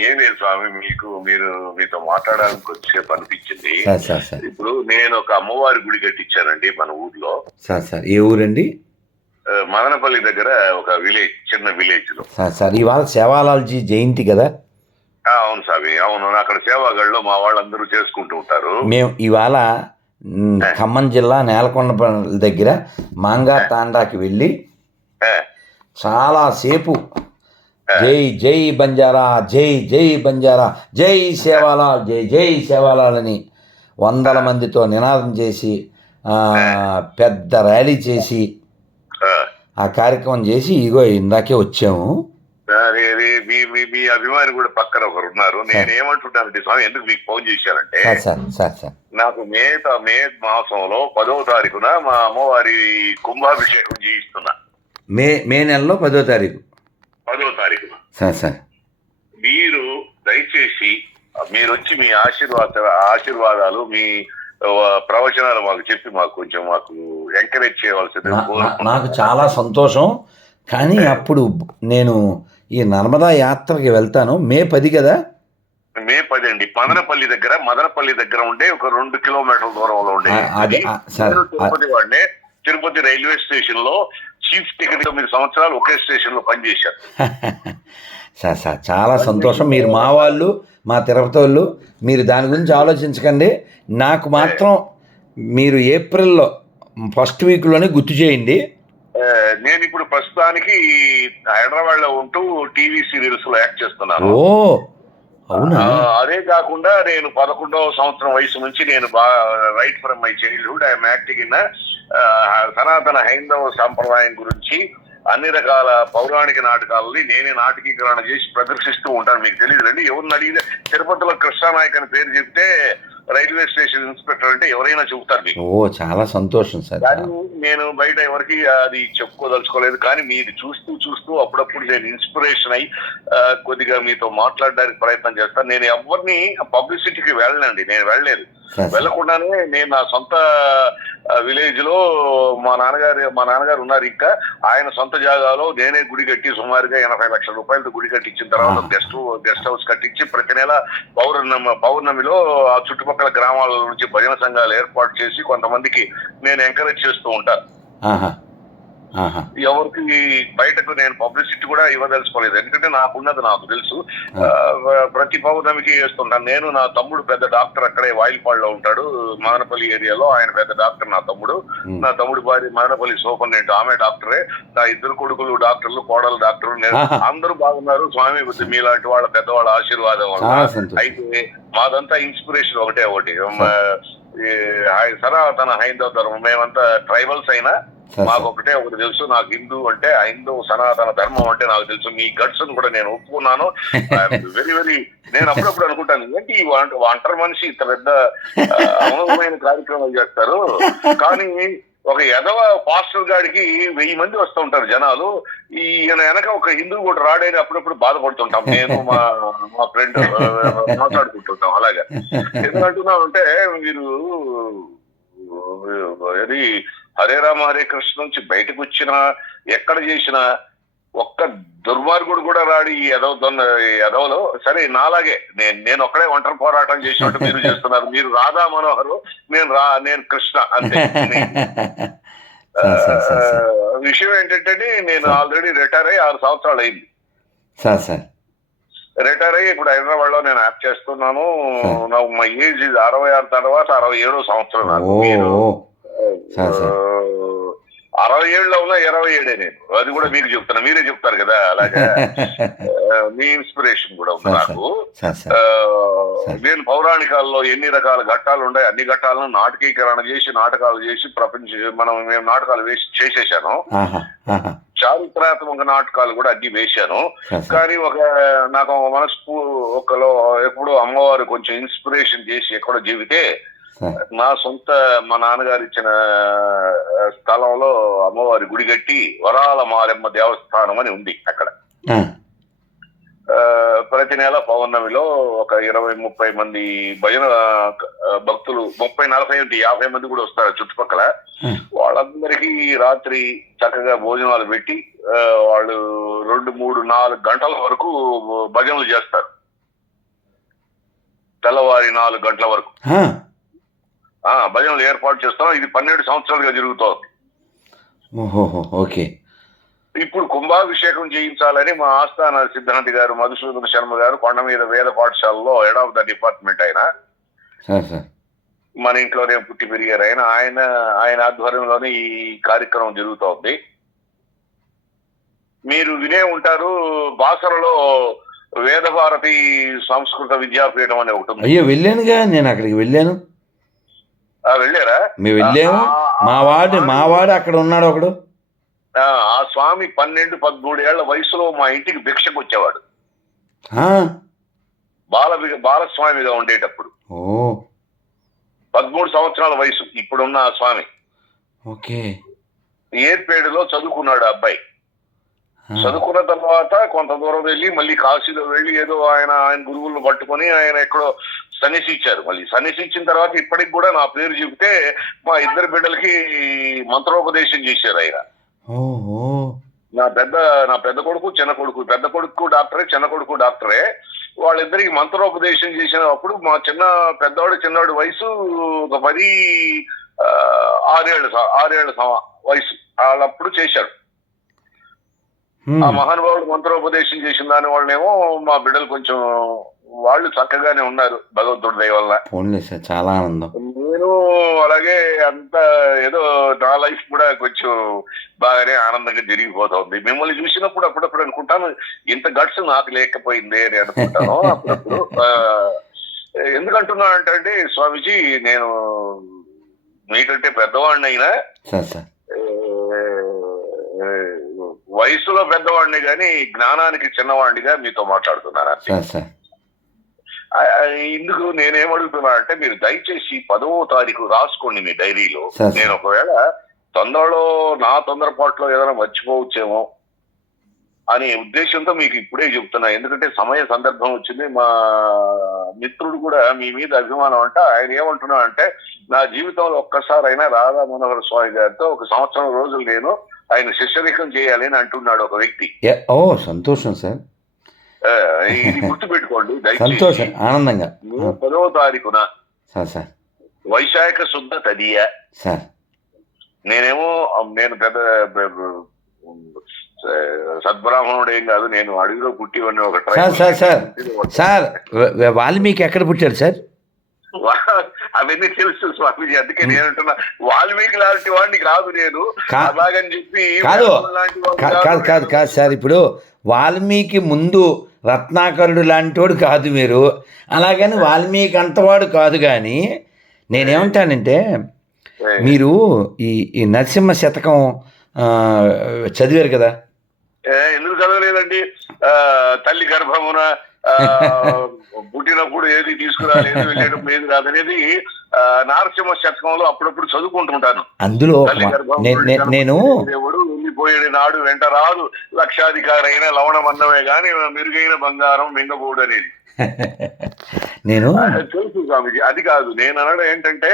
ఏం లేదు స్వామి మీకు మీరు మీతో మాట్లాడడానికి కొద్దిసేపు అనిపించింది. Sir sir sir. ఇప్పుడు నేను ఒక అమ్మవారి గుడి కట్టించానండి మన ఊర్లో. సార్ సార్ ఏ ఊరండి? మదనపల్లి దగ్గర ఒక విలేజ్ చిన్న విలేజ్లో సార్ సార్ ఇవాళ సేవాలాల్జీ జయంతి కదా? అవును స్వామి అవును. అక్కడ సేవాగఢ్లో మా వాళ్ళందరూ చేసుకుంటూ ఉంటారు. మేము ఇవాళ ఖమ్మం జిల్లా నేలకొండ దగ్గర మాంగా తాండాకి వెళ్ళి చాలాసేపు జై జై బంజారా జై జై బంజారా జై సేవాలాల్ జై జై సేవాలాల్ అని వందల మందితో నినాదం చేసి ఆ, పెద్ద ర్యాలీ చేసి ఆ. కార్యక్రమం చేసి ఇగో ఇందాకే వచ్చాము. మీ మీ మీ అభిమాని కూడా పక్కన ఒకరు ఉన్నారు. నేను స్వామి ఎందుకు మీకు ఫోన్ చేశానంటే నాకు మే మే మాసంలో పదవ తారీఖున మా అమ్మవారి కుంభాభిషేకం చేయిస్తున్నా. మే మే నెలలో పదో తారీఖు. పదవ తారీఖున సార్ సార్. మీరు దయచేసి మీరు వచ్చి మీ ఆశీర్వాద ఆశీర్వాదాలు మీ ప్రవచనాలు మాకు చెప్పి మాకు కొంచెం మాకు ఎంకరేజ్ చేయవలసింది నాకు చాలా సంతోషం. కానీ అప్పుడు నేను ఈ నర్మదా యాత్రకి వెళ్తాను. మే పది కదా? మే పది అండి. మదనపల్లి దగ్గర మదనపల్లి దగ్గర ఉండే ఒక రెండు కిలోమీటర్ల దూరంలో ఉండే తిరుపతి వాడినే తిరుపతి రైల్వే స్టేషన్లో చీఫ్ టికెట్ తొమ్మిది సంవత్సరాలు ఒకే స్టేషన్లో పనిచేశాను సార్ సార్ చాలా సంతోషం. మీరు మా వాళ్ళు మా తిరుపతి వాళ్ళు మీరు దాని గురించి ఆలోచించకండి. నాకు మాత్రం మీరు ఏప్రిల్లో ఫస్ట్ వీక్లోనే గుర్తు చేయండి. నేను ఇప్పుడు ప్రస్తుతానికి హైదరాబాద్లో ఉంటూ టీవీ సీరియల్స్లో యాక్ట్ చేస్తున్నాను. ఓ అదే కాకుండా నేను పదకొండవ సంవత్సరం వయసు నుంచి నేను బాగా right from my childhood I'm acting in సనాతన హైందవ సాంప్రదాయం గురించి అన్ని రకాల పౌరాణిక నాటకాలని నేనే నాటకీకరణ చేసి ప్రదర్శిస్తూ ఉంటాను. మీకు తెలియదులండి ఎవరిని అడిగితే తిరుపతిలో కృష్ణానాయక్ అని పేరు చెప్తే రైల్వే స్టేషన్ ఇన్స్పెక్టర్ అంటే ఎవరైనా చెబుతారు మీకు. ఓ చాలా సంతోషం సార్. కానీ నేను బయట ఎవరికి అది చెప్పుకోదలుచుకోలేదు. కానీ మీరు చూస్తూ చూస్తూ అప్పుడప్పుడు నేను ఇన్స్పిరేషన్ అయ్యి ఆ, కొద్దిగా మీతో మాట్లాడడానికి ప్రయత్నం చేస్తాను. నేను ఎవరిని పబ్లిసిటీకి వెళ్ళనండి. నేను వెళ్ళలేదు. వెళ్ళకుండానే నేను నా సొంత విలేజ్లో మా నాన్నగారు మా నాన్నగారు ఉన్నారు ఇంకా. ఆయన సొంత జాగాలో నేనే గుడి కట్టి సుమారుగా ఎనభై లక్షల రూపాయలతో గుడి కట్టించిన తర్వాత. గెస్ట్ గెస్ట్ హౌస్ కట్టించి ప్రతి నెల పౌర్ణమి పౌర్ణమిలో ఆ చుట్టుపక్కల గ్రామాల నుంచి భజన సంఘాలు ఏర్పాటు చేసి కొంతమందికి నేను ఎంకరేజ్ చేస్తూ ఉంటాను ఎవరికి బయటకు నేను పబ్లిసిటీ కూడా ఇవ్వదలుచుకోలేదు. ఎందుకంటే నాకున్నది నాకు తెలుసు. ప్రతి పౌర్ణమికి చేస్తుంటాను నేను నా తమ్ముడు పెద్ద డాక్టర్ అక్కడే వాయిల్పాడులో ఉంటాడు. మదనపల్లి ఏరియాలో ఆయన పెద్ద డాక్టర్ నా తమ్ముడు. నా తమ్ముడు భార్య మదనపల్లి సూపరింటెండెంట్ ఆమె డాక్టరే. నా ఇద్దరు కొడుకులు డాక్టర్లు కోడలు డాక్టర్లు నేను. అందరూ బాగున్నారు. స్వామి బుద్ధి మీలాంటి వాళ్ళ పెద్దవాళ్ళ ఆశీర్వాదం వల్ల. అయితే మాదంతా ఇన్స్పిరేషన్ ఒకటే ఒకటి. హై- సనాతన హైందవ ధర్మం. మేమంతా ట్రైబల్స్ అయినా మాకు ఒకటే ఒకటి తెలుసు నాకు హిందూ అంటే హైందూ సనాతన ధర్మం అంటే నాకు తెలుసు. మీ గట్స్ కూడా నేను ఒప్పుకున్నాను. వెరీ వెరీ నేను అప్పుడప్పుడు అనుకుంటాను ఏంటి ఒంటరి మనిషి ఇంత పెద్ద ఆ, అమోఘమైన కార్యక్రమాలు చేస్తారు? కానీ ఒక ఎదవ పాస్టర్ గాడికి వెయ్యి మంది వస్తూ ఉంటారు జనాలు. ఈయన వెనక ఒక హిందూ కూడా రాడని అప్పుడప్పుడు బాధపడుతుంటాం. నేను మా మా ఫ్రెండ్ మాట్లాడుకుంటుంటాం అలాగా. ఎందుకంటున్నాం అంటే మీరు అది హరే రామ హరే కృష్ణ నుంచి బయటకు వచ్చిన ఎక్కడ చేసిన ఒక్క దుర్మార్గుడు కూడా రాడి ఈ ఎదవ దొన్న ఎదవలో సరే నాలాగే. నేను నేను ఒక్కడే ఒంటరి పోరాటం చేసినట్టు మీరు చేస్తున్నారు. మీరు రాధా మనోహర్ నేను రా నేను కృష్ణ అంతే. విషయం ఏంటంటే నేను ఆల్రెడీ రిటైర్ అయ్యి ఆరు సంవత్సరాలు అయింది. Sir sir. రిటైర్ అయ్యి ఇప్పుడు హైదరాబాద్లో నేను యాప్ చేస్తున్నాను. మా ఏజ్ ఇది అరవై ఆరు తర్వాత అరవై ఏడో సంవత్సరం నాకు. అరవై ఏడులో ఉన్నా ఇరవై ఏడే నేను. అది కూడా మీకు చెప్తున్నా. మీరే చెప్తారు కదా అలాగే? మీ ఇన్స్పిరేషన్ కూడా ఉంది నాకు. నేను పౌరాణికాల్లో ఎన్ని రకాల ఘట్టాలు ఉన్నాయి అన్ని ఘట్టాలను నాటకీకరణ చేసి నాటకాలు చేసి ప్రపంచ మనం మేము నాటకాలు వేసి చేసేసాను. చారిత్రాత్మక నాటకాలు కూడా అన్ని వేశాను. కానీ ఒక నాకు ఒక మనసు ఒకలో ఎప్పుడు అమ్మవారు కొంచెం ఇన్స్పిరేషన్ చేసి ఎక్కడో జీవితే నా సొంత మా నాన్నగారు ఇచ్చిన స్థలంలో అమ్మవారి గుడి కట్టి వరాల మారెమ్మ దేవస్థానం అని ఉంది అక్కడ. ప్రతి నెల పౌర్ణమిలో ఒక ఇరవై ముప్పై మంది భజన భక్తులు ముప్పై నలభై నుండి యాభై మంది కూడా వస్తారు చుట్టుపక్కల. వాళ్ళందరికీ రాత్రి చక్కగా భోజనాలు పెట్టి వాళ్ళు రెండు మూడు నాలుగు గంటల వరకు భజనలు చేస్తారు. తెల్లవారి నాలుగు గంటల వరకు. భజనలు ఏర్పాటు చేస్తాం. ఇది పన్నెండు సంవత్సరాలుగా జరుగుతోంది. ఓకే. ఇప్పుడు కుంభాభిషేకం చేయించాలని మా ఆస్థాన సిద్ధాంతి గారు మధుసూదన శర్మ గారు కొండ మీద వేద పాఠశాలలో హెడ్ ఆఫ్ ద డిపార్ట్మెంట్ ఆయన. మన ఇంట్లోనే పుట్టి పెరిగారు ఆయన. ఆయన ఆయన ఆధ్వర్యంలోనే ఈ కార్యక్రమం జరుగుతోంది. మీరు వినే ఉంటారు బాసరలో వేద భారతి సంస్కృత విద్యాపీఠం అనే ఒకటి అయ్యో వెళ్ళానుగా నేను అక్కడికి వెళ్ళాను. వెళ్ళారా? మేము వెళ్ళాము. మా వాడు మా వాడు అక్కడ ఉన్నాడు ఒకడు. ఆ, స్వామి పన్నెండు పదమూడేళ్ళ వయసులో మా ఇంటికి భిక్షకు వచ్చేవాడు. బాల బాలస్వామిగా ఉండేటప్పుడు. పదమూడు సంవత్సరాల వయసు ఇప్పుడున్న ఆ స్వామి. ఓకే. ఏర్పేడులో చదువుకున్నాడు అబ్బాయి. చదువుకున్న తర్వాత కొంత దూరం వెళ్ళి మళ్ళీ కాశీలో వెళ్ళి ఏదో ఆయన ఆయన గురువులను పట్టుకొని ఆయన ఎక్కడో సన్నిసి ఇచ్చారు. మళ్ళీ సన్నిసి ఇచ్చిన తర్వాత ఇప్పటికి కూడా నా పేరు చెబితే మా ఇద్దరు బిడ్డలకి మంత్రోపదేశం చేశారు ఆయన. నా పెద్ద నా పెద్ద కొడుకు చిన్న కొడుకు పెద్ద కొడుకు డాక్టరే చిన్న కొడుకు డాక్టరే. వాళ్ళిద్దరికి మంత్రోపదేశం చేసినప్పుడు మా చిన్న పెద్దవాడు చిన్నవాడు వయసు ఒక పది ఆరేళ్ళు సమ- వయసు. వాళ్ళప్పుడు చేశాడు. ఆ మహానుభావుడు మంత్రోపదేశం చేసిన దాని వల్లనేమో మా బిడ్డలు కొంచెం వాళ్ళు చక్కగానే ఉన్నారు భగవంతుడి దయ వల్ల సార్ చాలా ఆనందం. నేను అలాగే అంత ఏదో నా లైఫ్ కూడా కొంచెం బాగానే ఆనందంగా జరిగిపోతుంది. మిమ్మల్ని చూసినప్పుడు అప్పుడప్పుడు అనుకుంటాను ఇంత గట్స్ నాకు లేకపోయింది అని అనుకుంటాను. అప్పుడప్పుడు ఎందుకంటున్నా అంటే స్వామీజీ నేను మీకంటే పెద్దవాడిని అయినా వయసులో పెద్దవాడిని కానీ జ్ఞానానికి చిన్నవాడినిగా మీతో మాట్లాడుతున్నాను. ఇందుకు నేనేమడుగుతున్నా అంటే మీరు దయచేసి పదవ తారీఖు రాసుకోండి మీ డైరీలో. నేను ఒకవేళ తొందరలో నా తొందరపాటులో ఏదైనా మర్చిపోవచ్చేమో అనే ఉద్దేశంతో మీకు ఇప్పుడే చెప్తున్నా. ఎందుకంటే సమయ సందర్భం వచ్చింది. మా మిత్రుడు కూడా మీ మీద అభిమానం అంట. ఆయన ఏమంటున్నా అంటే నా జీవితంలో ఒక్కసారైనా రాధా మనోహర స్వామి గారితో ఒక సంవత్సరం రోజులు నేను ఆయన శిష్యరికం చేయాలి అని అంటున్నాడు ఒక వ్యక్తి. ఓ సంతోషం సార్. ఇది గుర్తుపెట్టుకోండి సంతోషం ఆనందంగా. పదవ తారీఖున సార్ వైశాఖ శుద్ధ తదియ. సార్. నేనేమో నేను పెద్ద సద్బ్రాహ్మణుడు ఏం కాదు నేను అడవిలో పుట్టి ఉన్న ఒక సార్, సార్, సార్. వాల్మీకి ఎక్కడ పుట్టాడు సార్? అవన్నీ తెలుసు స్వామీజీ అందుకే నేను అంటున్నా వాల్మీకి లాంటి వాడిని కాదు నేను. అలాగని చెప్పి కాదు. కాదు. కాదు కాదు సార్. ఇప్పుడు వాల్మీకి ముందు రత్నాకరుడు లాంటివాడు కాదు మీరు. అలాగని వాల్మీకి అంతవాడు కాదు కానీ నేనేమంటానంటే మీరు ఈ ఈ నరసింహ శతకం చదివారు కదా? ఎందుకు చదవలేదండి? తల్లి గర్భమున పుట్టినప్పుడు ఏది తీసుకురాలి ఏది వెళ్ళేటప్పుడు ఏది రాదనేది ఆ, నారసింహ శతకంలో అప్పుడప్పుడు చదువుకుంటుంటాను. అందులో నేను దేవుడు వెళ్ళిపోయేది నాడు వెంట రాదు. లక్షాధికారి అయిన లవణమన్నమే గాని మెరుగైన బంగారం మింగబోడు అనేది నేను తెలుసు స్వామిజీ అది కాదు. నేను అనడం ఏంటంటే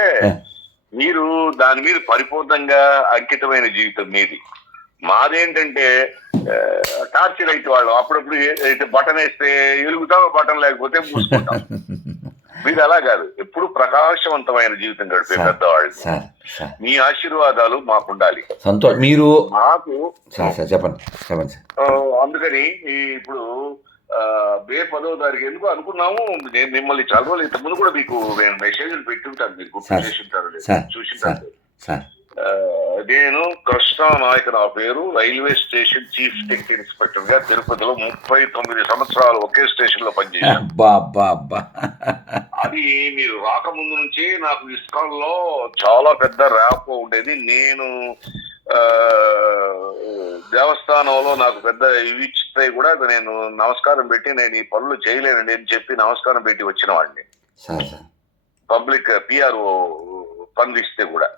మీరు దాని మీద పరిపూర్ణంగా అంకితమైన జీవితం మీది. మాదేంటంటే టార్చ్ లైట్ వాళ్ళు అప్పుడప్పుడు అయితే బటన్ వేస్తే ఎలుగుతాం బటన్ లేకపోతే మూసుకుంటాం మీరు అలా కాదు. ఎప్పుడు ప్రకాశవంతమైన జీవితం గడిపే. పెద్దవాళ్ళు. మీ ఆశీర్వాదాలు మాకుండాలి. సంతోష్ మీరు సార్ చెప్పండి చెప్పండి అందుకని ఇప్పుడు మే పదో తారీఖు ఎందుకు అనుకున్నాము? నేను మిమ్మల్ని చాలా రోజులు ఇంతకుముందు కూడా మీకు నేను మెసేజ్లు పెట్టుంటాను. మీరు గుర్తు చేసి ఉంటారు సార్ ఆ, నేను కృష్ణ నాయక్ నా పేరు. రైల్వే స్టేషన్ చీఫ్ టెక్ ఇన్స్పెక్టర్గా తిరుపతిలో ముప్పై తొమ్మిది సంవత్సరాలు ఒకే స్టేషన్లో పనిచేశాను. అది మీరు రాకముందు నుంచి నాకు ఇస్కాన్లో చాలా పెద్ద ర్యాప్ ఉండేది. నేను దేవస్థానంలో నాకు పెద్ద ఇవి ఇస్తే కూడా నేను నమస్కారం పెట్టి నేను ఈ పనులు చేయలేనండి అని చెప్పి నమస్కారం పెట్టి వచ్చిన వాడిని. పబ్లిక్ పిఆర్ఓ ఇస్తే కూడా.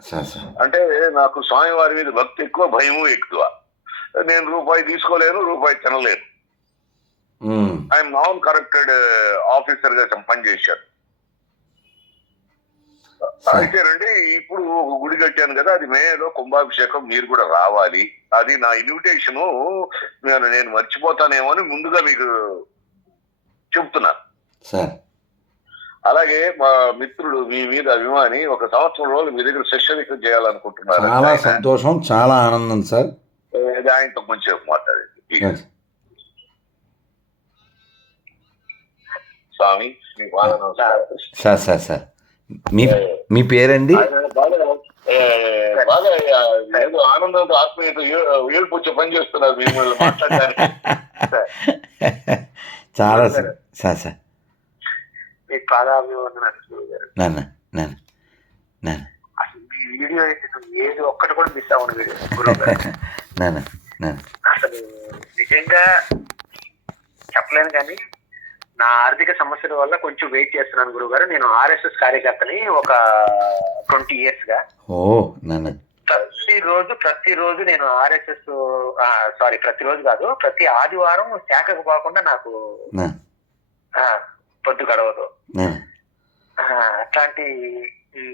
అంటే నాకు స్వామివారి మీద భక్తి ఎక్కువ భయము ఎక్కువ. నేను రూపాయి తీసుకోలేను రూపాయి తినలేను. ఆయన నాన్ కరప్టెడ్ ఆఫీసర్గా పనిచేశారు అయితే రండి ఇప్పుడు ఒక గుడి కట్టాను కదా అది మేలో కుంభాభిషేకం మీరు కూడా రావాలి. అది నా ఇన్విటేషన్ నేను నేను మర్చిపోతానేమో అని ముందుగా మీకు చెప్తున్నాను అలాగే మా మిత్రుడు మీ మీద అభిమాని ఒక సంవత్సరం రోజులు మీ దగ్గర శిష్యరికం చేయాలనుకుంటున్నారు. చాలా సంతోషం చాలా ఆనందం సార్. ఆయనతో కొంచెం మాట్లాడండి. స్వామి. Sir sir sir. మీ మీ పేరండి? బాగా ఏదో ఆనందంతో ఆత్మీయత ఏ- ఏడుపు వచ్చే పని చేస్తున్నారు మిమ్మల్ని మాట్లాడడానికి. చాలా సార్ సార్ సార్. మీ పాదాభివందనాలు నాన్న నాన్న నాన్న. అసలు మీ వీడియో ఏది ఒక్కటి కూడా మిస్ అవ్వను వీడియో. నాన్న నాన్న. అసలు నిజంగా చెప్పలేను కానీ నా ఆర్థిక సమస్యల వల్ల కొంచెం వెయిట్ చేస్తున్నాను గురువు గారు నేను ఆర్ఎస్ఎస్ కార్యకర్తని ఒక ట్వంటీ ఇయర్స్గా ఓ నాన్న. ప్రతిరోజు ప్రతిరోజు నేను ఆర్ఎస్ఎస్ సారీ ప్రతిరోజు కాదు ప్రతి ఆదివారం శాఖకు పోకుండా నాకు పొద్దు గడవదు. అట్లాంటి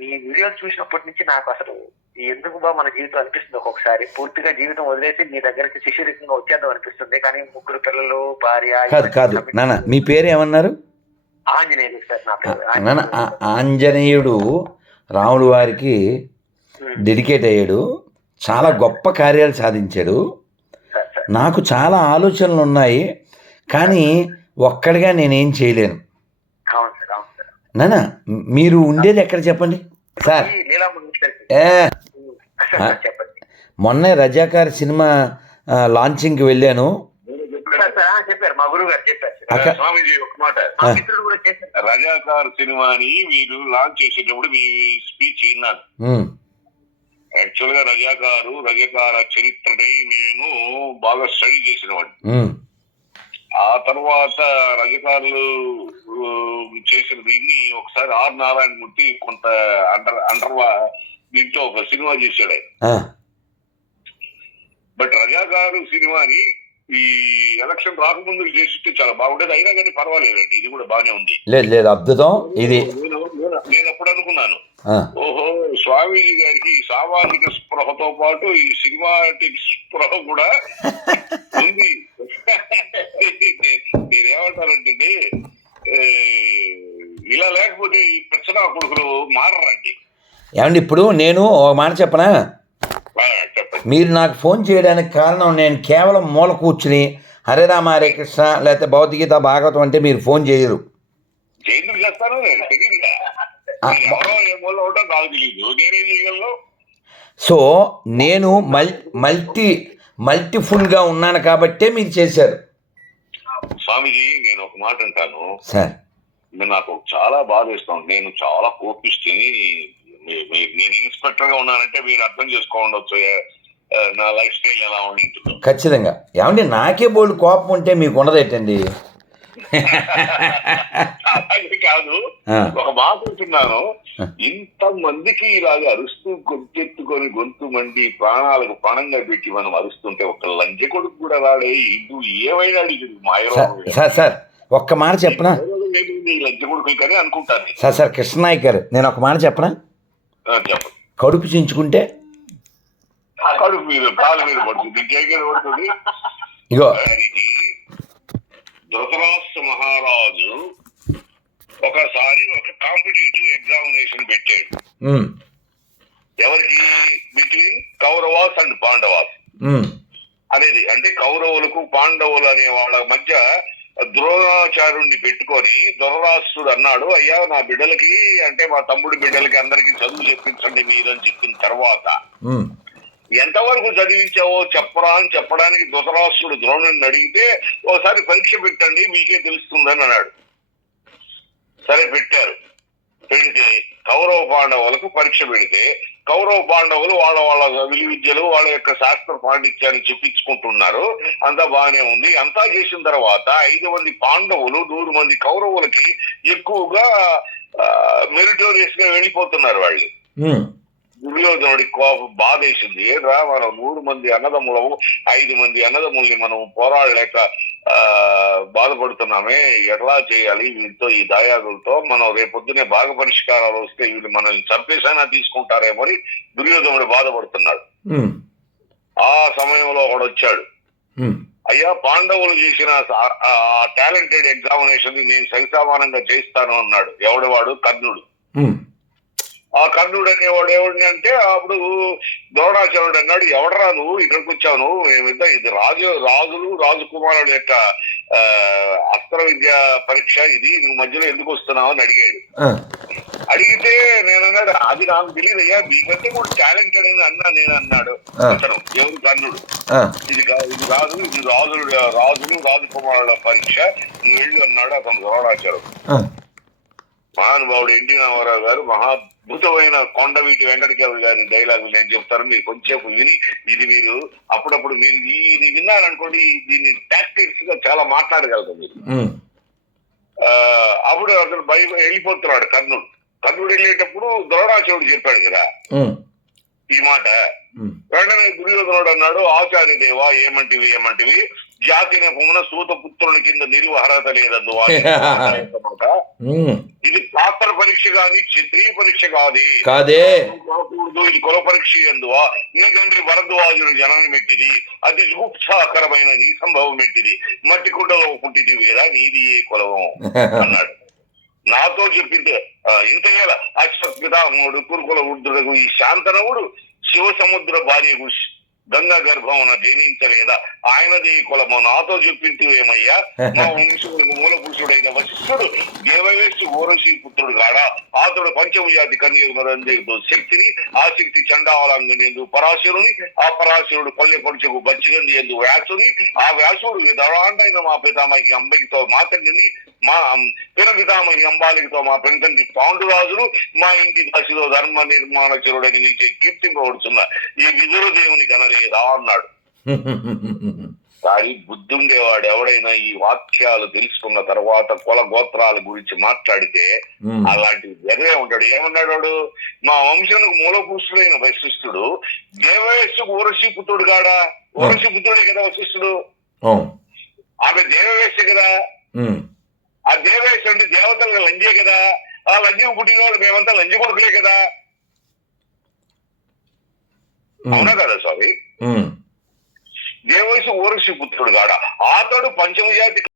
ఈ వీడియోలు చూసినప్పటి నుంచి నాకు అసలు ఎందుకు బా మన జీవితం అనిపిస్తుంది ఒక్కొక్కసారి. పూర్తిగా జీవితం వదిలేసి మీ దగ్గరికి శిష్యరికంగా వచ్చేద్దాం అనిపిస్తుంది. కానీ ముగ్గురు పిల్లలు భార్య కాదు కాదు. నాన్న మీ పేరు ఏమన్నారు? ఆంజనేయులు సార్ నా పేరు. ఆంజనేయుడు. రాముడు వారికి డెడికేట్ అయ్యాడు. చాలా గొప్ప కార్యాలు సాధించాడు. నాకు చాలా ఆలోచనలు ఉన్నాయి. కానీ ఒక్కడిగా నేనేం చేయలేను. నాన్న మీరు ఉండేది ఎక్కడ చెప్పండి? సార్. మొన్నే రజాకార్ సినిమా లాంచింగ్కి వెళ్ళాను. రజాకార్ సినిమాని మీరు లాంచ్ చేసేటప్పుడు మీ స్పీచ్ విన్నాను. యాక్చువల్గా రజాకారు రజాకార చరిత్రని నేను బాగా స్టడీ చేసిన వాడిని ఆ తర్వాత రజకారులు ఒకసారి ఆర్ నారాయణమూర్తి కొంత అండర్ అండర్ దీంతో ఒక సినిమా చేశాడు. బట్ రజాకారు సినిమాని ఈ ఎలక్షన్ రాకముందు చేసిస్తే చాలా బాగుండేది. అయినా కానీ పర్వాలేదండి. ఇది కూడా బాగానే ఉంది. లేదు లేదు అద్భుతం. ఇది నేను అప్పుడు అనుకున్నాను. ఓహో స్వామీజీ గారికి సామాజిక స్పృహతో పాటు ఈ సినిమాటిక్ స్పృహ కూడా ఉంది. నేనేమంటానంటే ఇలా లేకపోతే ఈ ప్రశ్న కొడుకులు మారరండి ఏమండి ఇప్పుడు నేను ఒక మాట చెప్పనా? మీరు నాకు ఫోన్ చేయడానికి కారణం నేను కేవలం మూల కూర్చుని హరే రామ హరే కృష్ణ లేకపోతే భౌతికగీత భాగవతం అంటే మీరు ఫోన్ చేయరు. సో నేను మల్ మల్టీ మల్టీఫుల్గా ఉన్నాను కాబట్టే మీరు చేశారు. స్వామీజీ నేను ఒక మాట అంటాను. సార్. నాకు చాలా బాధ ఇస్తాను నేను చాలా కోపిస్తుంది నేను ఇన్స్పెక్టర్గా ఉన్నానంటే మీరు అర్థం చేసుకోండొచ్చు. నా లైఫ్ స్టైల్ ఎలా ఉండింటుందో. ఖచ్చితంగా. ఏమండి నాకే బోల్డ్ కోపం ఉంటే మీకు ఉండదేటండి అది కాదు. ఒక మాట అంటున్నాను ఇంత మందికి ఇలాగ అరుస్తూ గొంతెత్తుకొని గొంతు మండి ప్రాణాలకు పణంగా పెట్టి మనం అరుస్తుంటే ఒక లంజ కొడుకు కూడా రాడే. ఇది ఏమైనా మాయరావు సార్ సార్ ఒక్క మాట చెప్పనా? సార్ సార్ కృష్ణనాయక్ గారు నేను ఒక మాట చెప్పనా? కడుపు చించుకుంటే? ఇగో. ధృతరాష్ట్ర మహారాజు ఒకసారి ఒక కాంపిటేటివ్ ఎగ్జామినేషన్ పెట్టాడు. ఎవరికి? Between Kauravas and Pandavas. అనేది అంటే కౌరవులకు పాండవులు అనే వాళ్ళ మధ్య ద్రోణాచార్యుడిని పెట్టుకొని ధృతరాష్ట్రుడు అన్నాడు అయ్యా నా బిడ్డలకి అంటే మా తమ్ముడి బిడ్డలకి అందరికీ చదువు చెప్పించండి మీరు అని చెప్పిన తర్వాత ఎంతవరకు చదివించావో చెప్పరా అని చెప్పడానికి ధృతరాష్ట్రుడు ద్రోణుడిని అడిగితే ఓసారి పరీక్ష పెట్టండి మీకే తెలుస్తుందని అన్నాడు. సరే పెట్టారు. పెడితే కౌరవ పాండవులకు పరీక్ష పెడితే కౌరవ పాండవులు వాళ్ళ వాళ్ళ విలు విద్యలు వాళ్ళ యొక్క శాస్త్ర పాండిత్యాన్ని చూపించుకుంటున్నారు. అంతా బాగానే ఉంది. అంతా చేసిన తర్వాత ఐదు మంది పాండవులు నూరు మంది కౌరవులకి ఎక్కువగా మెరిటోరియస్గా వెళ్ళిపోతున్నారు వాళ్ళు. దుర్యోధనుడి కోపం బాధేసింది. ఏడ్రా మనం నూరు మంది అన్నదమ్ములము ఐదు మంది అన్నదమ్ముల్ని మనం పోరాడలేక ఆ బాధపడుతున్నామే. ఎట్లా చేయాలి వీటితో ఈ దాయాదులతో? మనం రేపొద్దునే బాగా పరిష్కారాలు వస్తే వీళ్ళు మనల్ని చంపేసైనా తీసుకుంటారేమో అని దుర్యోధనుడు బాధపడుతున్నాడు. ఆ సమయంలో ఒకడు వచ్చాడు అయ్యా పాండవులు చేసిన టాలెంటెడ్ ఎగ్జామినేషన్ నేను సరిసమానంగా చేస్తాను అన్నాడు. ఎవడవాడు కర్ణుడు. ఆ కర్ణుడు అనేవాడు ఎవడిని అంటే అప్పుడు ద్రోణాచార్యుడు అన్నాడు ఎవడరా నువ్వు? ఇక్కడికి వచ్చావు మేమిద్దా ఇది రాజు రాజులు రాజకుమారుడు యొక్క అస్త్ర విద్య పరీక్ష ఇది. నువ్వు మధ్యలో ఎందుకు వస్తున్నావు? అని అడిగాడు. అడిగితే నేను అన్నాడు అది నాకు తెలియదు అయ్యా మీకంటే కూడా టాలెంటెడ్ అని అన్నా నేను అన్నాడు. అతను ఎవరు? కర్ణుడు. ఇది ఇది కాదు ఇది రాజులు రాజులు రాజకుమారుల పరీక్ష. నువ్వు వెళ్ళు అన్నాడు అతను ద్రోణాచార్యుడు. మహానుభావుడు ఎన్టీ రామారావు గారు మహాద్భుతమైన కొండవీటి వెంకటగారు గారి డైలాగులు నేను చెప్తాను. మీరు కొంచెంసేపు విని ఇది మీరు అప్పుడప్పుడు మీరు ఇది విన్నారనుకోండి దీన్ని టాక్టిక్స్గా చాలా మాట్లాడగలుగుతాం మీరు. అప్పుడు అతను భయ వెళ్ళిపోతున్నాడు కర్ణుడు కర్ణుడు వెళ్ళేటప్పుడు ద్రోణాచార్యుడు చెప్పాడు కదా ఈ మాట. వెంటనే దుర్యోధనుడు అన్నాడు ఆచార్య దేవా ఏమంటివి ఏమంటివి? జాతి నెపమున సూత పుత్రుని కింద నిలువ అర్హత లేదందు మాట ఉమ్, ఇది పాత్ర పరీక్ష కాని క్షత్రియ పరీక్ష కాదు. కాదే ఇది కుల పరీక్ష ఎందువా? నీ తండ్రి భరద్వాజుని జననం పెట్టిది అతి జుగుప్సాకరమైన నీ సంభవం పెట్టిది మట్టి కుండలో పుట్టిది వేరా నీది ఏ కులవం అన్నాడు. నాతో చెప్పింది ఆ, ఇంతేలా అశ్వత్పితామూడు కురుకుల వృద్ధుడు ఈ శాంతనవుడు శివ సముద్ర భార్యకు గంగా గర్భమున జనించలేదా? ఆయనది కులము. నాతో చెప్పింది ఏమయ్యా? మా వంశుడికి మూల పురుషుడైన వశిష్ఠుడు దేవవేశు ఓరసి పుత్రుడు కాడా? అతడు పంచమజాతి కన్యకులందు శక్తిని ఆ శక్తి చండాలందు పరాశరుని ఆ పరాశరుడు పల్లె పడుచుకు బచ్చిగంది ఎందు వ్యాసుని ఆ వ్యాసుడు దళాండైన మా పితామహి అంబకితో మా తండ్రిని మా పిన పితామహి అంబాలికతో మా పెంతండ్రి పాండురాజును మా ఇంటి దశలో ధర్మ నిర్మాణ చెరుడని నీచే కీర్తింపబడుతున్న ఈ విదురు దేవుని కనలేదా అన్నాడు. కానీ బుద్ధి ఉండేవాడు ఎవడైనా ఈ వాక్యాలు తెలుసుకున్న తర్వాత కుల గోత్రాల గురించి మాట్లాడితే ఉమ్, అలాంటి జగనే ఉంటాడు. ఏమన్నాడు వాడు? మా వంశమునకు మూల పురుషుడైన వశిష్ఠుడు. దేవవేశకు ఊరసి పుత్రుడు కాడా? ఊరసి పుత్రుడే కదా వశిష్ఠుడు. ఆమె దేవవేశ కదా. ఆ దేవేశ అంటే దేవతలకు లంజే కదా. ఆ లంజకు పుట్టిన వాళ్ళు మేమంతా లంజ కొడుకులే కదా. అవునా కదా స్వామి? ఉమ్, దేవవయసు ఊరసి పుత్రుడు కాడ? అతడు పంచమజాతి